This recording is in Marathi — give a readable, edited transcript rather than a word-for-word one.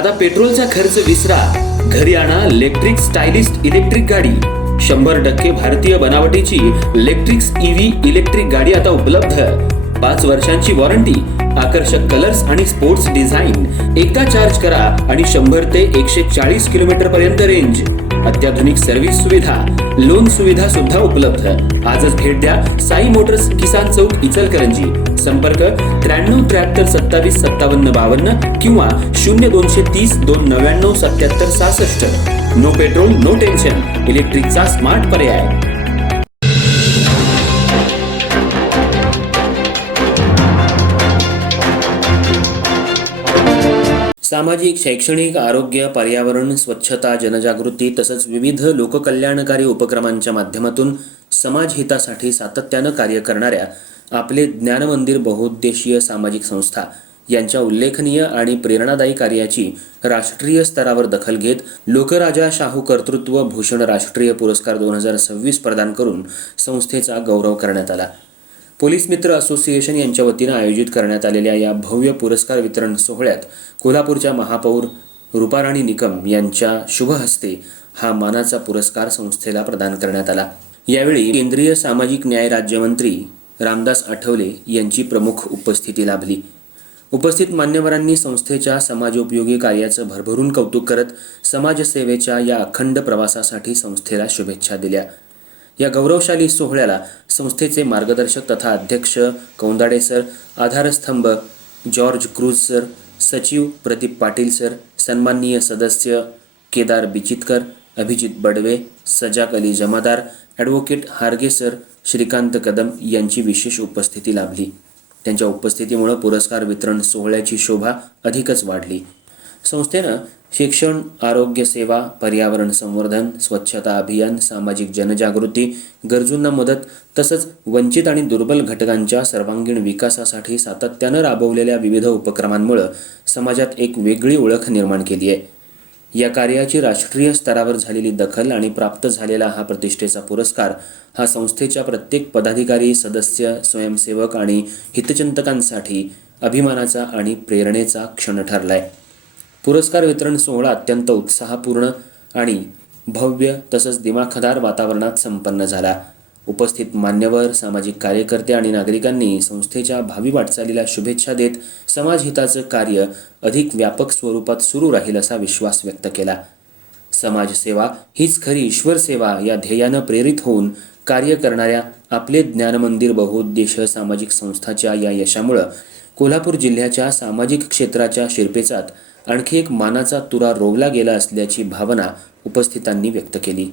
आता पेट्रोलचा खर्च विसरा, घरी आणा इलेक्ट्रिक स्टायलिस्ट इलेक्ट्रिक गाडी। 100% भारतीय बनावटीची इलेक्ट्रिक्स ईव्ही इलेक्ट्रिक गाडी आता उपलब्ध। 5 वर्षांची वॉरंटी, आकर्षक कलर्स आणि स्पोर्ट्स डिझाइन। एकदा चार्ज करा आणि 100 ते 140 किलोमीटर पर्यंत रेंज। अत्याधुनिक सर्व्हिस सुविधा, लोन सुविधा सुद्धा उपलब्ध। आजच भेट द्या साई मोटर्स, किसान चौक, इचलकरंजी। संपर्क 93 73 27 57 52 किंवा 0230 299 77 66। नो पेट्रोल नो टेन्शन, इलेक्ट्रिकचा स्मार्ट पर्याय। सामाजिक, शैक्षणिक, आरोग्य, पर्यावरण, स्वच्छता, जनजागृती तसंच विविध लोककल्याणकारी उपक्रमांच्या माध्यमातून समाज हितासाठी सातत्यानं कार्य करणाऱ्या आपले ज्ञानमंदिर बहुउद्देशीय सामाजिक संस्था यांच्या उल्लेखनीय आणि प्रेरणादायी कार्याची राष्ट्रीय स्तरावर दखल घेत लोकराजा शाहू कर्तृत्व भूषण राष्ट्रीय पुरस्कार 2026 प्रदान करून संस्थेचा गौरव करण्यात आला। पोलीस मित्र असोसिएशन यांच्या वतीनं आयोजित करण्यात आलेल्या या भव्य पुरस्कार वितरण सोहळ्यात कोल्हापूरच्या महापौर रूपाराणी निकम यांच्या शुभ हस्ते हा मानाचा पुरस्कार संस्थेला प्रदान करण्यात आला। यावेळी केंद्रीय सामाजिक न्याय राज्यमंत्री रामदास आठवले यांची प्रमुख उपस्थिती लाभली। उपस्थित मान्यवरांनी संस्थेच्या समाजोपयोगी कार्याचं भरभरून कौतुक करत समाजसेवेच्या या अखंड प्रवासासाठी संस्थेला शुभेच्छा दिल्या। या गौरवशाली सोहळ्याला संस्थेचे मार्गदर्शक तथा अध्यक्ष कौंदाडे सर, आधारस्तंभ जॉर्ज क्रूज सर, सचिव प्रदीप पाटील सर, सन्माननीय सदस्य केदार बिचितकर, अभिजित बडवे, सजाक अली जमादार, ॲडव्होकेट हार्गे सर, श्रीकांत कदम यांची विशेष उपस्थिती लाभली। त्यांच्या उपस्थितीमुळे पुरस्कार वितरण सोहळ्याची शोभा अधिकच वाढली। संस्थेनं शिक्षण, आरोग्य सेवा, पर्यावरण संवर्धन, स्वच्छता अभियान, सामाजिक जनजागृती, गरजूंना मदत तसंच वंचित आणि दुर्बल घटकांच्या सर्वांगीण विकासासाठी सातत्यानं राबवलेल्या विविध उपक्रमांमुळे समाजात एक वेगळी ओळख निर्माण केली आहे। या कार्याची राष्ट्रीय स्तरावर झालेली दखल आणि प्राप्त झालेला हा प्रतिष्ठेचा पुरस्कार हा संस्थेच्या प्रत्येक पदाधिकारी, सदस्य, स्वयंसेवक आणि हितचिंतकांसाठी अभिमानाचा आणि प्रेरणेचा क्षण ठरलाय। पुरस्कार वितरण सोहळा अत्यंत उत्साहपूर्ण आणि भव्य तसंच दिमाखदार वातावरणात संपन्न झाला। उपस्थित मान्यवर, सामाजिक कार्यकर्ते आणि नागरिकांनी संस्थेच्या भावी वाटचालीला शुभेच्छा देत समाजहिताचं कार्य अधिक व्यापक स्वरूपात सुरू राहील असा विश्वास व्यक्त केला। समाजसेवा हीच खरी ईश्वर सेवा या ध्येयानं प्रेरित होऊन कार्य करणाऱ्या आपले ज्ञानमंदिर बहुउद्देशीय सामाजिक संस्थाच्या या यशामुळे कोल्हापूर जिल्ह्याच्या सामाजिक क्षेत्राच्या शिरपेचात आणखी एक मानाचा तुरा रोवला गेला असल्याची भावना उपस्थितांनी व्यक्त केली।